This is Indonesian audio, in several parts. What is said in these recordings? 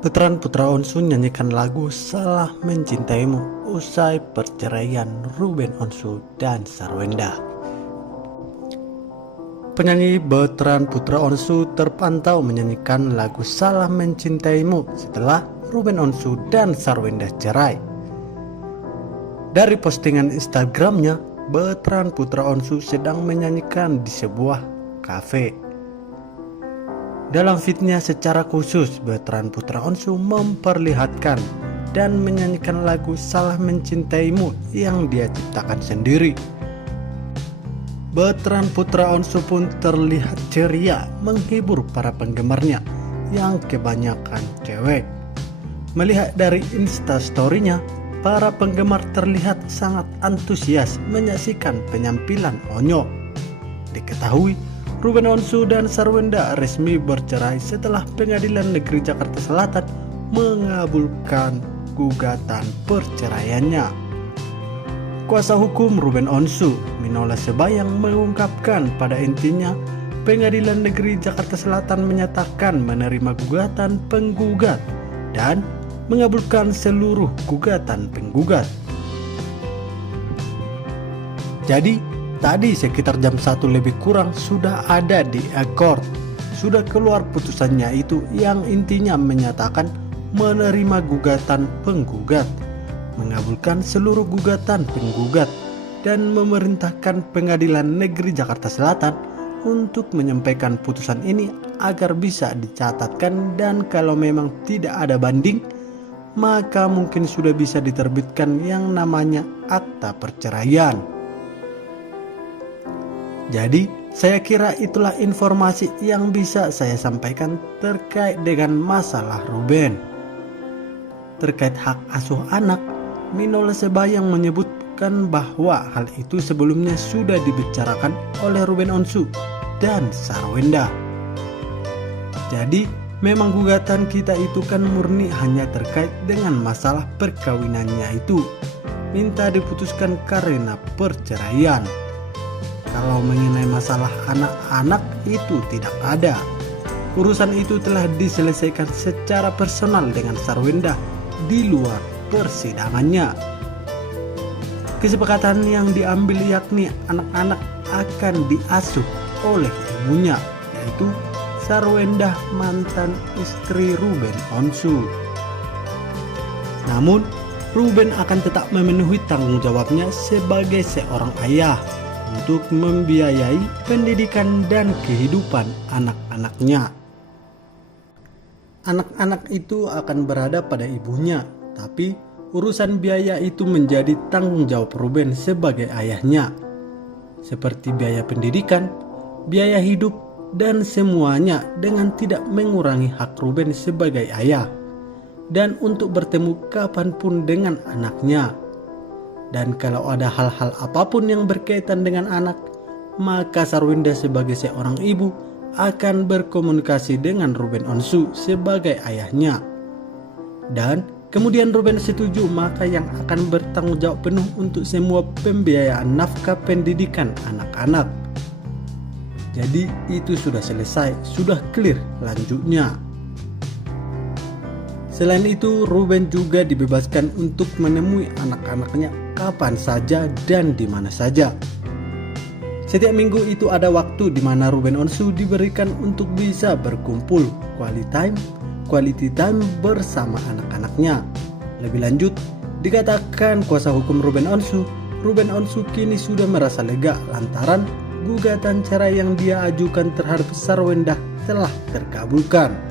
Veteran Putra Onsu nyanyikan lagu Salah Mencintaimu usai perceraian Ruben Onsu dan Sarwenda. Penyanyi veteran Putra Onsu terpantau menyanyikan lagu Salah Mencintaimu setelah Ruben Onsu dan Sarwenda cerai. Dari postingan Instagramnya, veteran Putra Onsu sedang menyanyikan di sebuah kafe. Dalam fitnya secara khusus, veteran Putra Onsu memperlihatkan dan menyanyikan lagu Salah Mencintaimu yang dia ciptakan sendiri. Veteran Putra Onsu pun terlihat ceria menghibur para penggemarnya yang kebanyakan cewek. Melihat dari instastory-nya, para penggemar terlihat sangat antusias menyaksikan penampilan Onyo. Diketahui Ruben Onsu dan Sarwenda resmi bercerai setelah Pengadilan Negeri Jakarta Selatan mengabulkan gugatan perceraiannya. Kuasa hukum Ruben Onsu, Minola Sebayang, mengungkapkan pada intinya Pengadilan Negeri Jakarta Selatan menyatakan menerima gugatan penggugat dan mengabulkan seluruh gugatan penggugat. Jadi tadi sekitar jam 1 lebih kurang sudah ada di court. Sudah keluar putusannya itu yang intinya menyatakan menerima gugatan penggugat, mengabulkan seluruh gugatan penggugat, dan memerintahkan Pengadilan Negeri Jakarta Selatan untuk menyampaikan putusan ini agar bisa dicatatkan, dan kalau memang tidak ada banding, maka mungkin sudah bisa diterbitkan yang namanya akta perceraian. Jadi, saya kira itulah informasi yang bisa saya sampaikan terkait dengan masalah Ruben. Terkait hak asuh anak, Minola Sebayang menyebutkan bahwa hal itu sebelumnya sudah dibicarakan oleh Ruben Onsu dan Sarwenda. Jadi, memang gugatan kita itu kan murni hanya terkait dengan masalah perkawinannya itu. Minta diputuskan karena perceraian. Kalau mengenai masalah anak-anak itu tidak ada. Urusan itu telah diselesaikan secara personal dengan Sarwenda di luar persidangannya. Kesepakatan yang diambil yakni anak-anak akan diasuh oleh ibunya, yaitu Sarwenda, mantan istri Ruben Onsu. Namun, Ruben akan tetap memenuhi tanggung jawabnya sebagai seorang ayah untuk membiayai pendidikan dan kehidupan anak-anaknya. Anak-anak itu akan berada pada ibunya, tapi urusan biaya itu menjadi tanggung jawab Ruben sebagai ayahnya. Seperti biaya pendidikan, biaya hidup, dan semuanya dengan tidak mengurangi hak Ruben sebagai ayah, dan untuk bertemu kapanpun dengan anaknya. Dan kalau ada hal-hal apapun yang berkaitan dengan anak, maka Sarwenda sebagai seorang ibu akan berkomunikasi dengan Ruben Onsu sebagai ayahnya. Dan kemudian Ruben setuju, maka yang akan bertanggung jawab penuh untuk semua pembiayaan nafkah pendidikan anak-anak. Jadi itu sudah selesai, sudah clear lanjutnya. Selain itu, Ruben juga dibebaskan untuk menemui anak-anaknya kapan saja dan di mana saja. Setiap minggu itu ada waktu di mana Ruben Onsu diberikan untuk bisa berkumpul quality time bersama anak-anaknya. Lebih lanjut, dikatakan kuasa hukum Ruben Onsu kini sudah merasa lega lantaran gugatan cerai yang dia ajukan terhadap Sarwenda telah terkabulkan.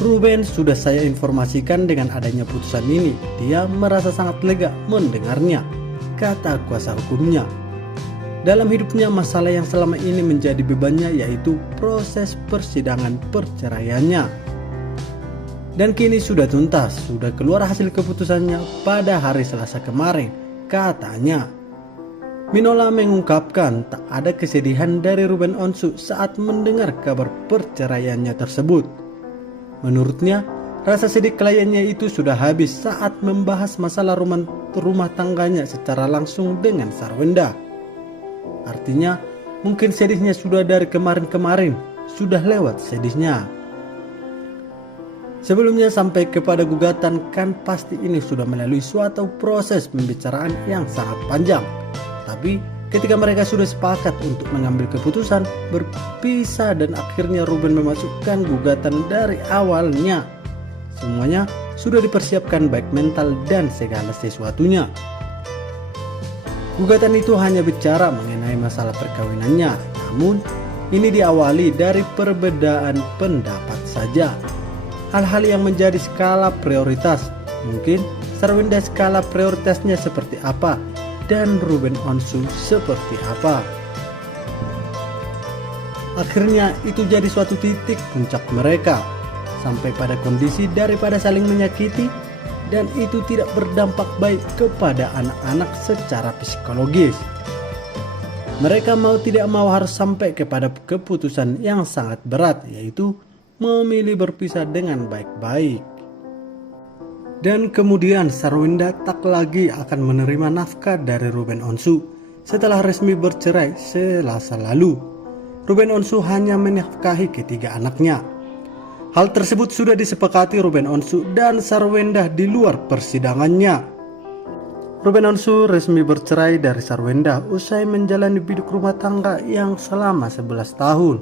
Ruben sudah saya informasikan dengan adanya putusan ini. Dia merasa sangat lega mendengarnya, kata kuasa hukumnya. Dalam hidupnya, masalah yang selama ini menjadi bebannya yaitu proses persidangan perceraiannya. Dan kini sudah tuntas, sudah keluar hasil keputusannya pada hari Selasa kemarin, katanya. Minola mengungkapkan tak ada kesedihan dari Ruben Onsu saat mendengar kabar perceraiannya tersebut. Menurutnya, rasa sedih kliennya itu sudah habis saat membahas masalah rumah tangganya secara langsung dengan Sarwenda. Artinya, mungkin sedihnya sudah dari kemarin-kemarin, sudah lewat sedihnya. Sebelumnya sampai kepada gugatan, kan pasti ini sudah melalui suatu proses pembicaraan yang sangat panjang. Tapi ketika mereka sudah sepakat untuk mengambil keputusan berpisah dan akhirnya Ruben memasukkan gugatan dari awalnya, semuanya sudah dipersiapkan baik mental dan segala sesuatunya. Gugatan itu hanya bicara mengenai masalah perkawinannya, namun ini diawali dari perbedaan pendapat saja. Hal-hal yang menjadi skala prioritas, mungkin Sarwenda skala prioritasnya seperti apa dan Ruben Onsu seperti apa. Akhirnya itu jadi suatu titik puncak mereka, sampai pada kondisi daripada saling menyakiti dan itu tidak berdampak baik kepada anak-anak secara psikologis. Mereka mau tidak mau harus sampai kepada keputusan yang sangat berat, yaitu memilih berpisah dengan baik-baik. Dan kemudian Sarwenda tak lagi akan menerima nafkah dari Ruben Onsu setelah resmi bercerai Selasa lalu. Ruben Onsu hanya menafkahi ketiga anaknya. Hal tersebut sudah disepakati Ruben Onsu dan Sarwenda di luar persidangannya. Ruben Onsu resmi bercerai dari Sarwenda usai menjalani biduk rumah tangga yang selama 11 tahun.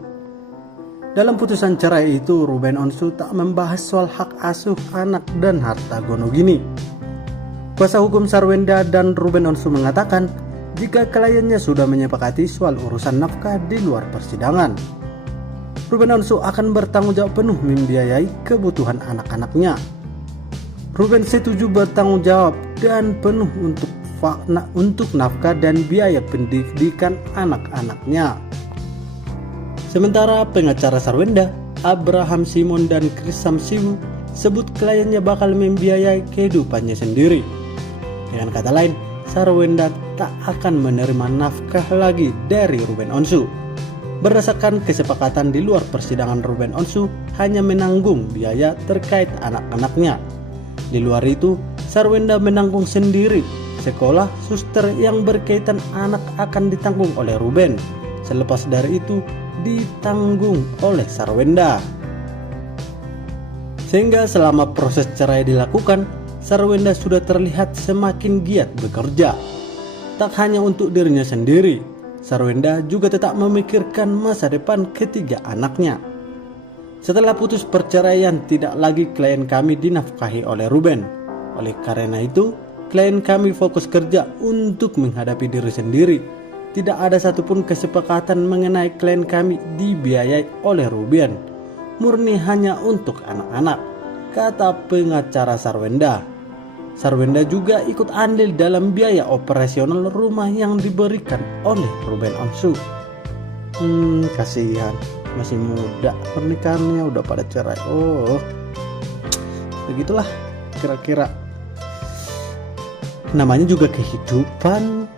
Dalam putusan cerai itu, Ruben Onsu tak membahas soal hak asuh anak dan harta gonogini. Kuasa hukum Sarwenda dan Ruben Onsu mengatakan jika kliennya sudah menyepakati soal urusan nafkah di luar persidangan, Ruben Onsu akan bertanggung jawab penuh membiayai kebutuhan anak-anaknya. Ruben setuju bertanggung jawab dan penuh untuk nafkah dan biaya pendidikan anak-anaknya. Sementara pengacara Sarwenda, Abraham Simon dan Chris Samsiwu, sebut kliennya bakal membiayai kehidupannya sendiri. Dengan kata lain, Sarwenda tak akan menerima nafkah lagi dari Ruben Onsu. Berdasarkan kesepakatan di luar persidangan, Ruben Onsu hanya menanggung biaya terkait anak-anaknya. Di luar itu, Sarwenda menanggung sendiri. Sekolah, suster yang berkaitan anak akan ditanggung oleh Ruben. Selepas dari itu, ditanggung oleh Sarwenda. Sehingga selama proses cerai dilakukan, Sarwenda sudah terlihat semakin giat bekerja. Tak hanya untuk dirinya sendiri, Sarwenda juga tetap memikirkan masa depan ketiga anaknya. Setelah putus perceraian, tidak lagi klien kami dinafkahi oleh Ruben. Oleh karena itu, klien kami fokus kerja untuk menghadapi diri sendiri. Tidak ada satupun kesepakatan mengenai klien kami dibiayai oleh Ruben. Murni hanya untuk anak-anak, kata pengacara Sarwenda. Sarwenda juga ikut andil dalam biaya operasional rumah yang diberikan oleh Ruben Onsu. Kasihan, masih muda, pernikahannya udah pada cerai. Oh, begitulah kira-kira. Namanya juga kehidupan.